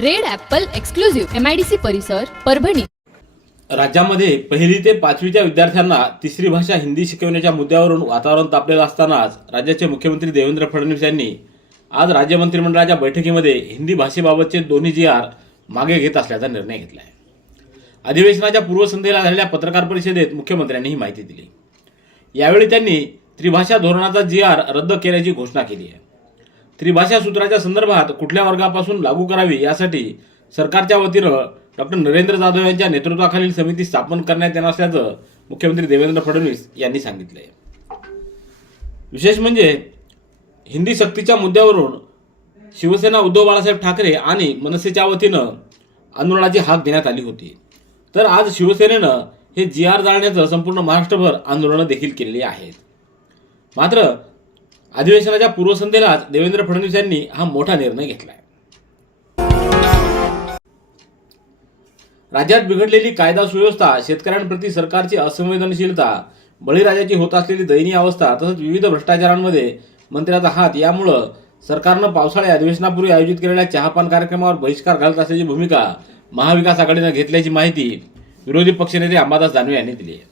Red apple exclusive MIDC परिसर परभणी. राज्यामध्ये पहिली ते पाचवीच्या विद्यार्थ्यांना तिसरी भाषा हिंदी शिकवण्याच्या मुद्द्यावरून वातावरण तापलेलं असतानाच राज्याचे मुख्यमंत्री देवेंद्र फडणवीस यांनी आज राज्य मंत्रिमंडळाच्या बैठकीमध्ये हिंदी भाषेबाबतचे दोन्ही जी आर मागे घेत असल्याचा निर्णय घेतला आहे अधिवेशनाच्या पूर्वसंध्येला झालेल्या पत्रकार परिषदेत मुख्यमंत्र्यांनी ही माहिती दिली. यावेळी त्यांनी त्रिभाषा धोरणाचा जी आर रद्द केल्याची घोषणा केली आहे. त्रिभाषा सूत्राच्या संदर्भात कुठल्या वर्गापासून लागू करावी यासाठी सरकारच्या वतीनं डॉक्टर नरेंद्र जाधव यांच्या नेतृत्वाखालील समिती स्थापन करण्यात येणार असल्याचं मुख्यमंत्री देवेंद्र फडणवीस यांनी सांगितलंय. विशेष म्हणजे हिंदी सक्तीच्या मुद्द्यावरून शिवसेना उद्धव बाळासाहेब ठाकरे आणि मनसेच्या वतीनं आंदोलनाची हाक देण्यात आली होती. तर आज शिवसेनेनं हे जी आर जाळण्याचं संपूर्ण महाराष्ट्रभर आंदोलनं देखील केलेली आहेत. मात्र अधिवेशनाच्या पूर्वसंध्येलाच देवेंद्र फडणवीस यांनी हा मोठा निर्णय घेतलाय. राज्यात बिघडलेली कायदा सुव्यवस्था शेतकऱ्यांप्रती सरकारची असंवेदनशीलता बळीराजाची होत असलेली दयनीय अवस्था तसंच विविध भ्रष्टाचारांमध्ये मंत्र्याचा हात यामुळं सरकारनं पावसाळी अधिवेशनापूर्वी आयोजित केलेल्या चहापान कार्यक्रमावर बहिष्कार घालत असल्याची भूमिका महाविकास आघाडीनं घेतल्याची माहिती विरोधी पक्षनेते अंबादास दानवे यांनी दिली आहे.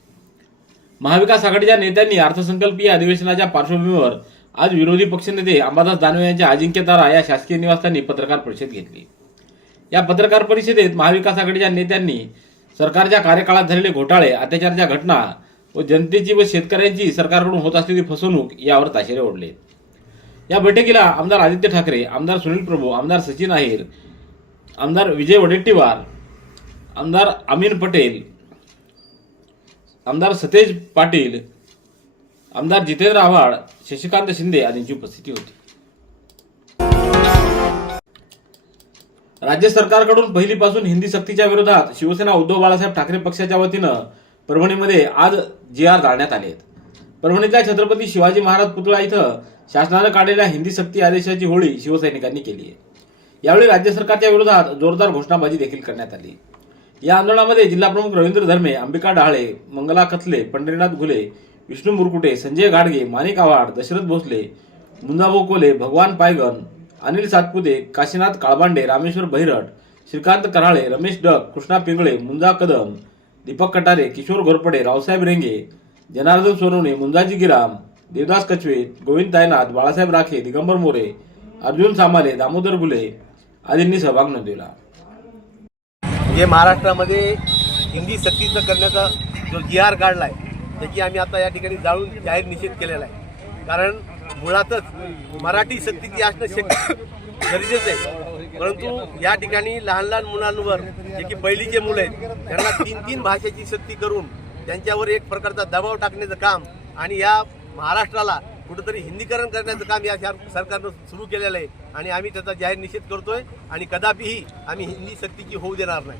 महाविकास आघाडीच्या नेत्यांनी अर्थसंकल्पीय अधिवेशनाच्या पार्श्वभूमीवर आज विरोधी पक्षनेते अंबादास दानवे यांच्या अजिंक्य तारा या शासकीय निवासस्थानी पत्रकार परिषद घेतली. या पत्रकार परिषदेत महाविकास आघाडीच्या नेत्यांनी सरकारच्या कार्यकाळात झालेले घोटाळे अत्याचाराच्या घटना व जनतेची व शेतकऱ्यांची सरकारकडून होत असलेली फसवणूक यावर ताशेरे ओढले. या बैठकीला आमदार आदित्य ठाकरे आमदार सुनील प्रभू आमदार सचिन आहेर आमदार विजय वडेट्टीवार आमदार अमीन पटेल आमदार सतेज पाटील आमदार जितेंद्र आव्हाड शशिकांत शिंदे आदींची उपस्थिती होती. राज्य सरकारकडून पहिलीपासून हिंदी सक्तीच्या विरोधात शिवसेना उद्धव बाळासाहेब ठाकरे पक्षाच्या वतीनं परभणीमध्ये आज जी आर जाळण्यात आले परभणीतल्या छत्रपती शिवाजी महाराज पुतळा इथं शासनानं काढलेल्या हिंदी सक्ती आदेशाची होळी शिवसैनिकांनी केली आहे. यावेळी राज्य सरकारच्या विरोधात जोरदार घोषणाबाजी देखील करण्यात आली. या आंदोलनामध्ये जिल्हाप्रमुख रवींद्र धर्मे अंबिका डहाळे मंगला कथले पंढरीनाथ घुले विष्णू मुरकुटे संजय गाडगे माणिक आव्हाड दशरथ भोसले मुंजाभाऊ कोले भगवान पायगन अनिल सातपुते काशीनाथ काळबांडे रामेश्वर बहिरट श्रीकांत कराळे रमेश डक कृष्णा पिंगळे मुंजा कदम दीपक कटारे किशोर घोरपडे रावसाहेब रेंगे जनार्दन सोनवणे मुंजाजी गिराम देवदास कचवे गोविंद तायनाथ बाळासाहेब राखे दिगंबर मोरे अर्जुन सामाले दामोदर गुले आदींनी सहभाग नोंदवला. जे महाराष्ट्रामध्ये हिंदी सक्तीचं करण्याचा जो जी आर काढला आहे त्याची आम्ही आता या ठिकाणी जाळून जाहीर निषेध केलेला आहे. कारण मुळातच मराठी सक्तीची असणं शक्य गरजेचं आहे. परंतु या ठिकाणी लहान लहान मुलांवर जे की पहिलीचे मुलं आहेत त्यांना तीन तीन भाषेची सक्ती करून त्यांच्यावर एक प्रकारचा दबाव टाकण्याचं काम आणि या महाराष्ट्राला कुठंतरी हिंदीकरण करण्याचं काम या सरकारनं सुरू केलेलं आहे आणि आम्ही त्याचा जाहीर निषेध करतोय आणि कदापिही आम्ही हिंदी सक्तीची होऊ देणार नाही.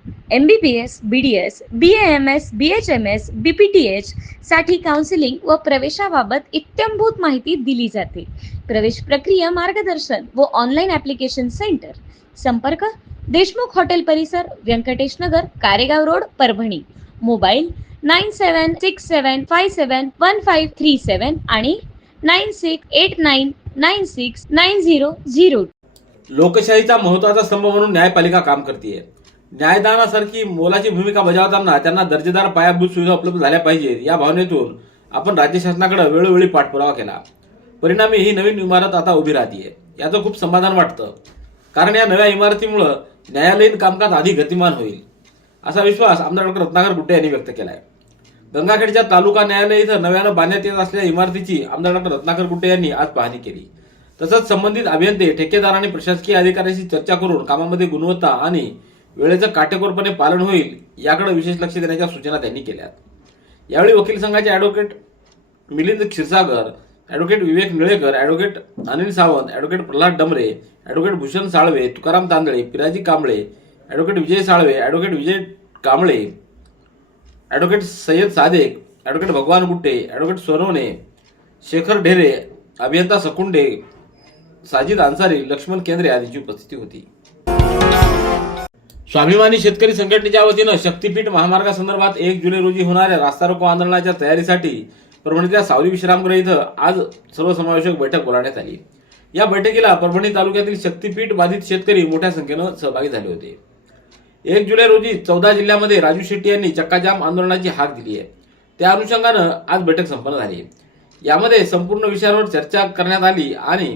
M B B S B D S B M S B H M S B P T H साठी काउन्सिलिंग व प्रवेशाबाबत इत्यंभूत माहिती दिली जाते प्रवेश प्रक्रिया मार्गदर्शन व ऑनलाईन ॲप्लिकेशन सेंटर संपर्क देशमुख हॉटेल परिसर Venkatesh Nagar Karegaon road Parbhani mobile nine seven six seven five seven one five three seven आणि nine six eight nine nine six nine zero zero लोकशाहीचा महत्त्वाचा स्तंभ म्हणून न्यायपालिका काम करते न्यायदानासारखी मोलाची भूमिका बजावताना त्यांना दर्जेदार पायाभूत सुविधा उपलब्ध झाल्या पाहिजेत या भावनेतून आपण राज्य शासनाकडे वेळोवेळी पाठपुरावा केला. परिणामी ही नवीन इमारत आता उभी राहतीये. याचं खूप समाधान वाटतं. कारण या नव्या इमारतीमुळं न्यायालयीन कामकाज अधिक गतिमान होईल. असा विश्वास आमदार डॉक्टर रत्नाकर गुट्टे यांनी व्यक्त केलाय. गंगाखेडच्या तालुका न्यायालय इथं नव्यानं बांधण्यात येत असलेल्या इमारतीची आमदार डॉक्टर रत्नाकर गुट्टे यांनी आज पाहणी केली. तसंच संबंधित अभियंते ठेकेदार आणि प्रशासकीय अधिकाऱ्यांशी चर्चा करून कामामध्ये गुणवत्ता आणि वेळेचं काटेकोरपणे पालन होईल याकडे विशेष लक्ष देण्याच्या सूचना त्यांनी केल्या यावेळी वकील संघाचे advocate Milind Kshirsagar advocate Vivek Nilekar advocate Anil Sawant advocate Pralhad Damre advocate Bhushan Salve Tukaram Tandale Piraji Kamble advocate Vijay Salve advocate Vijay Kamble advocate Sayyad Sadek advocate Bhagwan Gutte advocate Sonawane Shekhar Dhere अभियंता सकुंडे साजिद अन्सारी लक्ष्मण केंद्रे आदींची उपस्थिती होती. स्वाभिमानी शेतकरी संघटनेच्या वतीनं शक्तीपीठ महामार्गासंदर्भात एक जुलै रोजी होणाऱ्या रास्ता रोको आंदोलनाच्या तयारीसाठी परभणीतल्या सावली विश्रामगृह इथं आज सर्वसमावेशक बैठक बोलावण्यात आली. या बैठकीला परभणी तालुक्यातील शक्तीपीठ बाधित शेतकरी मोठ्या संख्येनं सहभागी झाले होते. एक जुलै रोजी चौदा जिल्ह्यामध्ये राजू शेट्टी यांनी चक्काजाम आंदोलनाची हाक दिली आहे. त्या अनुषंगानं आज बैठक संपन्न झाली. यामध्ये संपूर्ण विषयावर चर्चा करण्यात आली आणि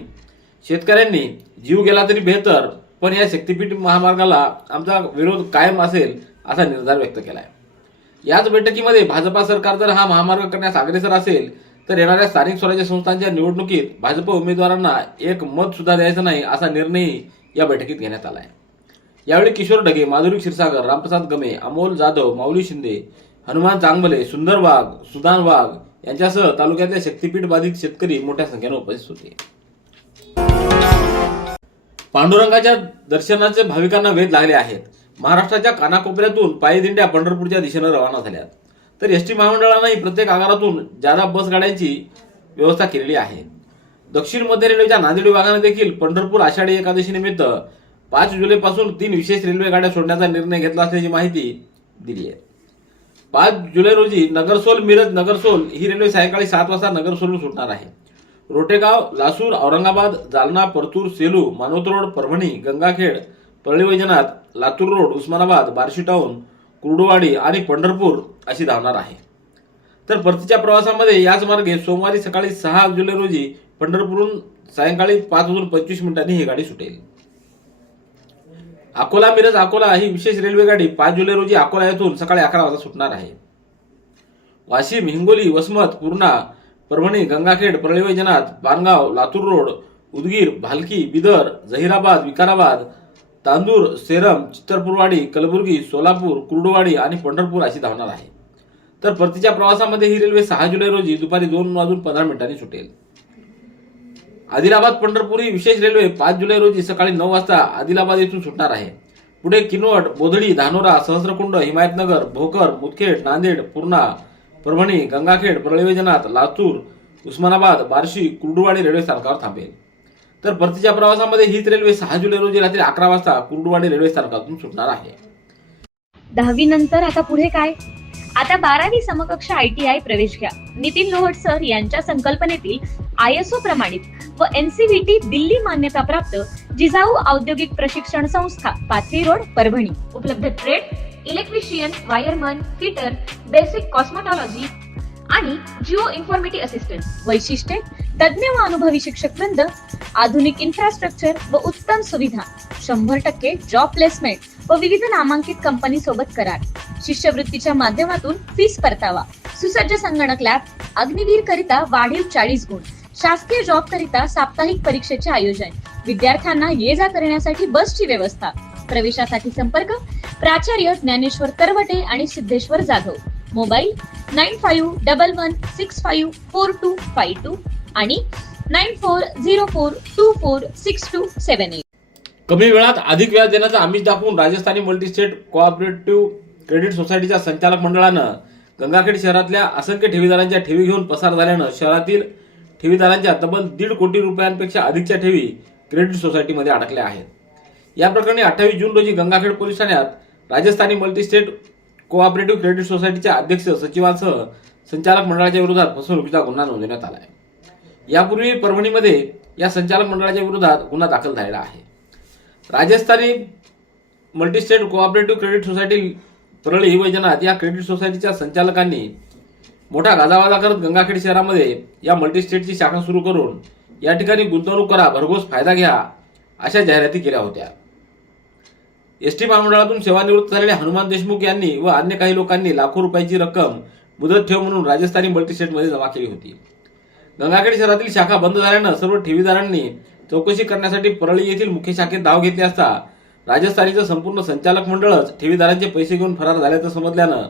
शेतकऱ्यांनी जीव गेला तरी बेहतर पण या शक्तीपीठ महामार्गाला आमचा विरोध कायम असेल असा निर्धार व्यक्त केला आहे याच बैठकीमध्ये भाजपा सरकार जर हा महामार्ग करण्यास अग्रेसर असेल तर येणाऱ्या स्थानिक स्वराज्य संस्थांच्या निवडणुकीत भाजप उमेदवारांना एक मत सुद्धा द्यायचं नाही असा निर्णयही या बैठकीत घेण्यात आला आहे यावेळी किशोर ढगे माधुरी क्षीरसागर रामप्रसाद गमे अमोल जाधव माऊली शिंदे हनुमान चांगभले सुंदर वाघ सुदान वाघ यांच्यासह तालुक्यातल्या शक्तीपीठ बाधित शेतकरी मोठ्या संख्येनं उपस्थित होते. पांडुरंगाच्या दर्शनाचे भाविकांना वेध लागले आहेत. महाराष्ट्राच्या कानाकोपऱ्यातून पायी दिंड्या पंढरपूरच्या दिशेनं रवाना झाल्यात. तर एस टी महामंडळानंही प्रत्येक आगारातून जादा बस गाड्यांची व्यवस्था केलेली आहे. दक्षिण मध्य रेल्वेच्या नांदेड विभागाने देखील पंढरपूर आषाढी एकादशी निमित्त पाच जुलैपासून तीन विशेष रेल्वे गाड्या सोडण्याचा निर्णय घेतला असल्याची माहिती दिली आहे. पाच जुलै रोजी नगरसोल मिरज नगरसोल ही रेल्वे सायंकाळी सात वाजता नगरसोलून सुटणार आहे. Rotegaon Lasur Aurangabad Jalna Partur Selu Manwat road Parbhani Gangakhed Parli Vaijnath Latur road Osmanabad Barshi town Kurduwadi आणि पंढरपूर अशी धावणार आहे. तर परतीच्या प्रवासामध्ये याच मार्गे सोमवारी सकाळी सहा जुलै रोजी पंढरपूरहून सायंकाळी पाच वाजून पंचवीस मिनिटांनी ही गाडी सुटेल. अकोला मिरज अकोला ही विशेष रेल्वे गाडी पाच जुलै रोजी अकोला येथून सकाळी अकरा वाजता सुटणार आहे. वाशिम हिंगोली वसमत पूर्णा परभणी गंगाखेड परळी वैजनाथ बाणगाव लातूर रोड उदगीर भालकी बिदर जहिराबाद विकाराबाद तांदूर सेरम चित्तरपूरवाडी कलबुर्गी सोलापूर कुर्डुवाडी आणि पंढरपूर अशी धावणार आहे. तर परतीच्या प्रवासामध्ये ही रेल्वे सहा जुलै रोजी दुपारी दोन वाजून पंधरा मिनिटांनी सुटेल. आदिलाबाद पंढरपूर ही विशेष रेल्वे पाच जुलै रोजी सकाळी नऊ वाजता आदिलाबाद येथून सुटणार आहे. पुढे किनवट बोधडी धानोरा सहस्रकुंड हिमायतनगर भोकर मुदखेड नांदेड पूर्णा परभणी गंगाखेड परळी वैजनाथ लातूर उस्मानाबाद बार्शी कुर्डुवाडी रेल्वे स्थानकावर थांबेल. तर परतीच्या प्रवासामध्ये हीच रेल्वे सहा जुलै रोजी रात्री अकरा वाजता कुर्डुवाडी रेल्वे स्थानकातून सुटणार आहे. दहावी नंतर आता पुढे काय? आता बारावी समकक्ष आय टी आय प्रवेश घ्या. नितीन लोहट सर यांच्या संकल्पनेतील आय एस ओ प्रमाणित व एनसीव्हीटी दिल्ली मान्यता प्राप्त जिजाऊ औद्योगिक प्रशिक्षण संस्था पाथरी रोड परभणी. उपलब्ध trade electrician wireman fitter basic cosmetology आणि जिओ इन्फॉर्मेटिव्ह असिस्टंट वैशिष्ट्ये तज्ज्ञ व अनुभवी शिक्षक वृंद आधुनिक इन्फ्रास्ट्रक्चर व उत्तम सुविधा शंभर टक्के जॉब प्लेसमेंट व विविध नामांकित कंपनी सोबत करार. शिष्यवृत्तीच्या माध्यमातून फीस परतावा. सुसज्ज संगणक लॅब अग्निवीर करिता वाढीव चाळीस गुण. शासकीय जॉब करिता साप्ताहिक परीक्षेचे आयोजन. विद्यार्थ्यांना ये जा करण्यासाठी बसची व्यवस्था. प्रवेशासाठी संपर्क प्राचार्य ज्ञानेश्वर तरवटे आणि Siddheshwar Jadhav. Mobile nine five double one six five four two five two आणि nine four zero four two four six two seven eight. कमी वेळात अधिक व्याज देण्याचा आमिष दाखवून राजस्थानी मल्टीस्टेट कोऑपरेटिव्ह क्रेडिट सोसायटीच्या संचालक मंडळानं गंगाखेड शहरातल्या असंख्य ठेवीदारांच्या ठेवी घेऊन पसार झाल्यानं शहरातील ठेवीदारांच्या तब्बल दीड कोटी रुपयांपेक्षा अधिकच्या ठेवी क्रेडिट सोसायटीमध्ये अडकल्या आहेत. या प्रकरणी अठ्ठावीस जून रोजी गंगाखेड पोलीस ठाण्यात राजस्थानी मल्टीस्टेट कोऑपरेटिव्ह क्रेडिट सोसायटीच्या अध्यक्ष सचिवांसह संचालक मंडळाच्या विरोधात फसवणुकीचा गुन्हा नोंदवण्यात आला आहे. यापूर्वी परभणीमध्ये या संचालक मंडळाच्या विरोधात गुन्हा दाखल झालेला आहे. Rajasthani multistate cooperative credit society Parli योजनात या क्रेडिट सोसायटीच्या संचालकांनी मोठा गाजावाजा करत गंगाखेड शहरामध्ये या मल्टीस्टेटची शाखा सुरू करून या ठिकाणी गुंतवणूक करा भरघोस फायदा घ्या अशा जाहिराती केल्या होत्या. एस टी महामंडळातून सेवानिवृत्त झालेले हनुमान देशमुख यांनी व अन्य काही लोकांनी लाखो रुपयाची रक्कम मुदत ठेव म्हणून राजस्थानी मल्टीस्टेटमध्ये जमा केली होती. गंगाखेड शहरातील शाखा बंद झाल्यानं सर्व ठेवीदारांनी चौकशी करण्यासाठी परळी येथील मुख्य शाखेत धाव घेतली असता राजस्थानीचं संपूर्ण संचालक मंडळच ठेवीदारांचे पैसे घेऊन फरार झाल्याचं समजल्यानं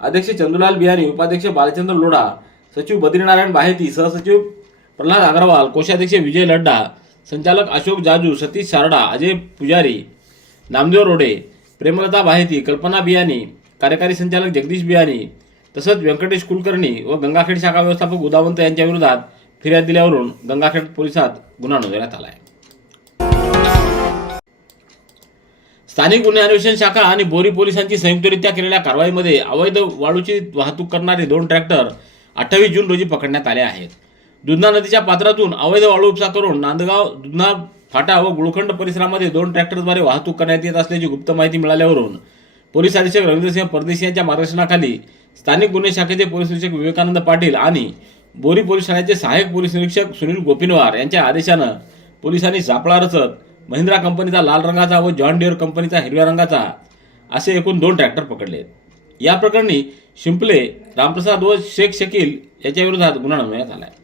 अध्यक्ष चंदुलाल बियाणी उपाध्यक्ष बालचंद्र लोढा सचिव बद्रीनारायण बाहेती सहसचिव प्रल्हाद अग्रवाल कोषाध्यक्ष विजय लड्डा संचालक अशोक जाजू सतीश शारडा अजय पुजारी नामदेव रोडे प्रेमलता बाहेती कल्पना बियाणी कार्यकारी संचालक जगदीश बियाणी तसंच व्यंकटेश कुलकर्णी व गंगाखेड शाखा व्यवस्थापक उदावंत यांच्या विरोधात फिर्याद दिल्यावरून गंगाखेड पोलिसात गुन्हा नोंदवण्यात आला आहे स्थानिक गुन्हे अन्वेषण शाखा आणि बोरी पोलिसांची संयुक्तरित्या केलेल्या कारवाईमध्ये अवैध वाळूची वाहतूक करणारे दोन ट्रॅक्टर अठ्ठावीस जून रोजी पकडण्यात आले आहेत. दुधना नदीच्या पात्रातून अवैध वाळू उपसा करून नांदगाव दुधना फाटा व गुळखंड परिसरामध्ये दोन ट्रॅक्टरद्वारे वाहतूक करण्यात येत असल्याची गुप्त माहिती मिळाल्यावरून पोलीस अधीक्षक रवींद्रसिंह परदेशी यांच्या मार्गदर्शनाखाली स्थानिक गुन्हे शाखेचे पोलीस निरीक्षक विवेकानंद पाटील आणि बोरी पोलीस ठाण्याचे सहाय्यक पोलीस निरीक्षक सुनील गोपिनवार यांच्या आदेशानं पोलिसांनी सापळा रचत महिंद्रा कंपनीचा लाल रंगाचा व जॉन डिअर कंपनीचा हिरव्या रंगाचा असे एकूण दोन ट्रॅक्टर पकडले. या प्रकरणी शिंपले रामप्रसाद व शेख शकील याच्या विरोधात गुन्हा नोंदवण्यात आला आहे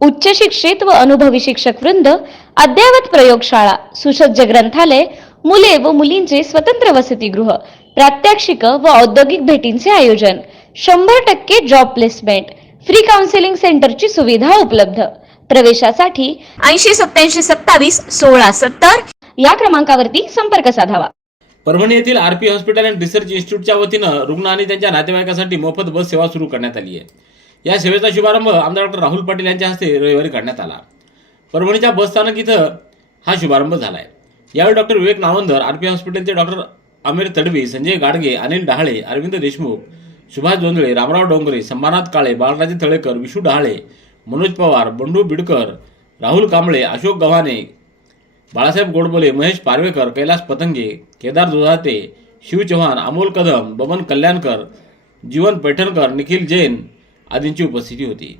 उच्च शिक्षित व अनुभवी शिक्षक वृंद अद्ययावत प्रयोगशाळा सुसज्ज ग्रंथालय मुले व मुलींचे स्वतंत्र वसतिगृह प्रात्यक्षिक व औद्योगिक भेटींचे आयोजन शंभर टक्के जॉब प्लेसमेंट फ्री काउन्सिलिंग सेंटरची सुविधा उपलब्ध. प्रवेशासाठी ऐंशी सत्याऐंशी सत्तावीस सोळा सत्तर या क्रमांकावरती संपर्क साधावा. परभणी येथील आरपी हॉस्पिटल अँड रिसर्च इन्स्टिट्यूटच्या वतीनं रुग्ण आणि त्यांच्या नातेवाईकासाठी मोफत बस सेवा सुरू करण्यात आली आहे. या सेवेचा शुभारंभ आमदार डॉक्टर राहुल पाटील यांच्या हस्ते रविवारी करण्यात आला. परभणीच्या बसस्थानक इथं हा शुभारंभ झाला आहे यावेळी डॉक्टर विवेक नावंदर आरपी हॉस्पिटलचे डॉक्टर आमिर तडवी संजय गाडगे अनिल डहाळे अरविंद देशमुख सुभाष जोंधळे रामराव डोंगरे संभानाथ काळे बाळराजे तळेकर विशू डहाळे मनोज पवार बंडू बिडकर राहुल कांबळे अशोक गव्हाणे बाळासाहेब गोडबोले महेश पारवेकर कैलास पतंगे केदार दुधाते शिव चव्हाण अमोल कदम बबन कल्याणकर जीवन पैठणकर निखिल जैन आदींची उपस्थिती होती.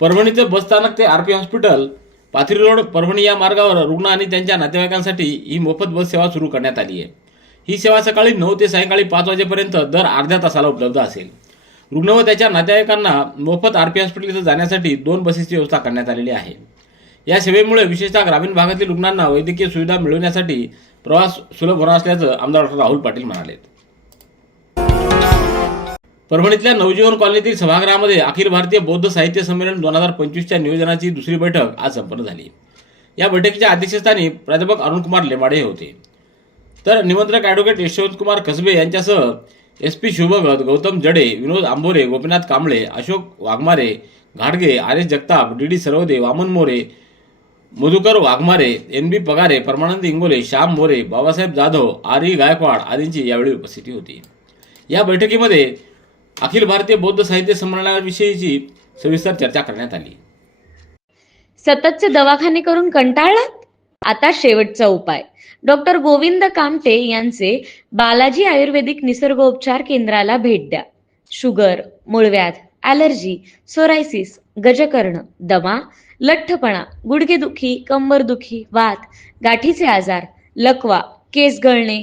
परभणीचे बसस्थानक ते RP hospital Pathri road Parbhani या मार्गावर रुग्ण आणि त्यांच्या नातेवाईकांसाठी ही मोफत बस सेवा सुरू करण्यात आली आहे. ही सेवा सकाळी नऊ ते सायंकाळी पाच वाजेपर्यंत दर अर्ध्या तासाला उपलब्ध असेल. रुग्ण व त्याच्या नातेवाईकांना मोफत आरपी हॉस्पिटल इथं जाण्यासाठी दोन बसेसची व्यवस्था करण्यात आलेली आहे. या सेवेमुळे विशेषतः ग्रामीण भागातील रुग्णांना वैद्यकीय सुविधा मिळवण्यासाठी प्रवास सुलभ होणार असल्याचं आमदार डॉक्टर राहुल पाटील म्हणाले परभणीतल्या नवजीवन कॉलनीतील सभागृहामध्ये अखिल भारतीय बौद्ध साहित्य संमेलन दोन हजार पंचवीसच्या नियोजनाची दुसरी बैठक आज संपन्न झाली. या बैठकीच्या अध्यक्षस्थानी प्राध्यापक अरुणकुमार लेमाडे हे होते. तर निमंत्रक ॲडव्होकेट यशवंतकुमार कसबे यांच्यासह एस पी शुभगत गौतम जडे विनोद आंबोरे गोपीनाथ कांबळे अशोक वाघमारे घाडगे R S Jagtap D D Sarwade Waman More Madhukar Waghmare N B Pagare Paramanand Ingole Shyam More Babasaheb Jadhav R E Gaikwad आदींची यावेळी उपस्थिती होती. या बैठकीमध्ये अखिल भारतीय बौद्ध साहित्य संमेलनाविषयीची सविस्तर चर्चा करण्यात आली. सततचे दवाखाने करून कंटाळलात? आता शेवटचा उपाय. डॉक्टर गोविंद कामटे यांचे बालाजी आयुर्वेदिक निसर्गोपचार केंद्राला भेट द्या. शुगर मूळव्याध ॲलर्जी सोरायसिस गजकर्ण दमा लठ्ठपणा गुडघेदुखी कंबरदुखी वात गाठीचे आजार लकवा केस गळणे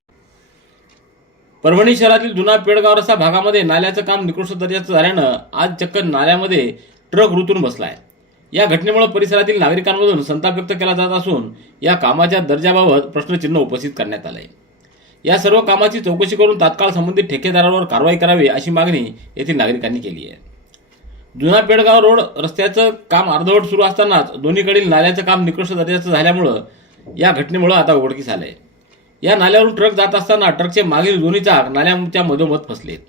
Parbhani शहरातील जुना पेडगाव रस्ता भागामध्ये नाल्याचं काम निकृष्ट दर्जाचं झाल्यानं आज चक्क नाल्यामध्ये ट्रक रुतून बसलाय. या घटनेमुळे परिसरातील नागरिकांमधून संताप व्यक्त केला जात असून या कामाच्या दर्जाबाबत प्रश्नचिन्ह उपस्थित करण्यात आलंय. या सर्व कामाची चौकशी करून तात्काळ संबंधित ठेकेदारावर कारवाई करावी अशी मागणी येथील नागरिकांनी केली आहे. जुना पेडगाव रोड रस्त्याचं काम अर्धवट सुरू असतानाच दोन्हीकडील नाल्याचं काम निकृष्ट दर्जाचं झाल्यामुळं या घटनेमुळं आता उघडकीस आहे या नाल्यावरून ट्रक जात असताना ट्रकचे मागील दोन्ही चाक नाल्याच्या मधोमध फसलेत.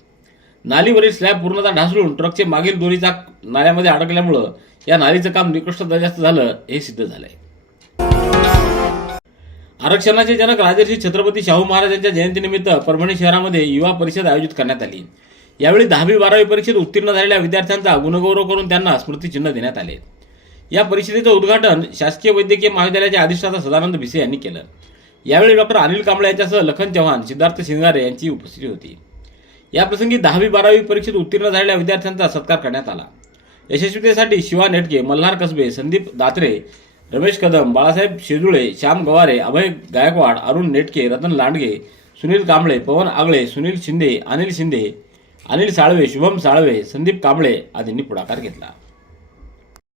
नालीवरील स्लॅब पूर्णतः ढासळून ट्रकचे मागील दोन्ही चाक नाल्यामध्ये अडकल्यामुळं या नालीचं काम निकृष्ट दर्जाचं झालं हे सिद्ध झालंय. आरक्षणाचे जनक राजर्षी छत्रपती शाहू महाराजांच्या जयंतीनिमित्त परभणी शहरामध्ये युवा परिषद आयोजित करण्यात आली. यावेळी दहावी बारावी परीक्षेत उत्तीर्ण झालेल्या विद्यार्थ्यांचा गुणगौरव करून त्यांना स्मृतिचिन्ह देण्यात आले. या परिषदेचं उद्घाटन शासकीय वैद्यकीय महाविद्यालयाचे अधिष्ठाता सदानंद भिसे यांनी केलं. यावेळी डॉक्टर अनिल कांबळे यांच्यासह लखन चव्हाण सिद्धार्थ शिंगारे यांची उपस्थिती होती. याप्रसंगी दहावी बारावी परीक्षेत उत्तीर्ण झालेल्या विद्यार्थ्यांचा सत्कार करण्यात आला. यशस्वीतेसाठी शिवा नेटके मल्हार कसबे संदीप दात्रे रमेश कदम बाळासाहेब शेजुळे श्याम गवारे अभय गायकवाड अरुण नेटके रतन लांडगे सुनील कांबळे पवन आगळे सुनील शिंदे अनिल शिंदे अनिल साळवे शुभम साळवे संदीप कांबळे आदींनी पुढाकार घेतला.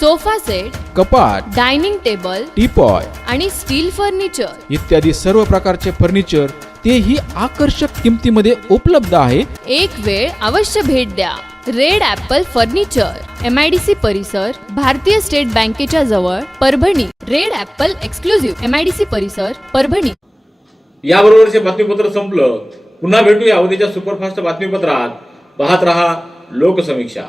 sofa set कपाट डायनिंग टेबल टीपॉय आणि स्टील फर्निचर. इत्यादी सर्व प्रकारचे फर्निचर तेही आकर्षक किमतीमध्ये उपलब्ध आहे. एक वेळ अवश्य भेट द्या. Red apple furniture M I D C परिसर भारतीय स्टेट बँकेच्या जवळ Parbhani. Red apple exclusive M I D C परिसर परभणी. याबरोबरचे बातमीपत्र संपलं पुन्हा भेटूया उद्याच्या सुपरफास्ट बातमीपत्रात. पाहत रहा लोकसमीक्षा.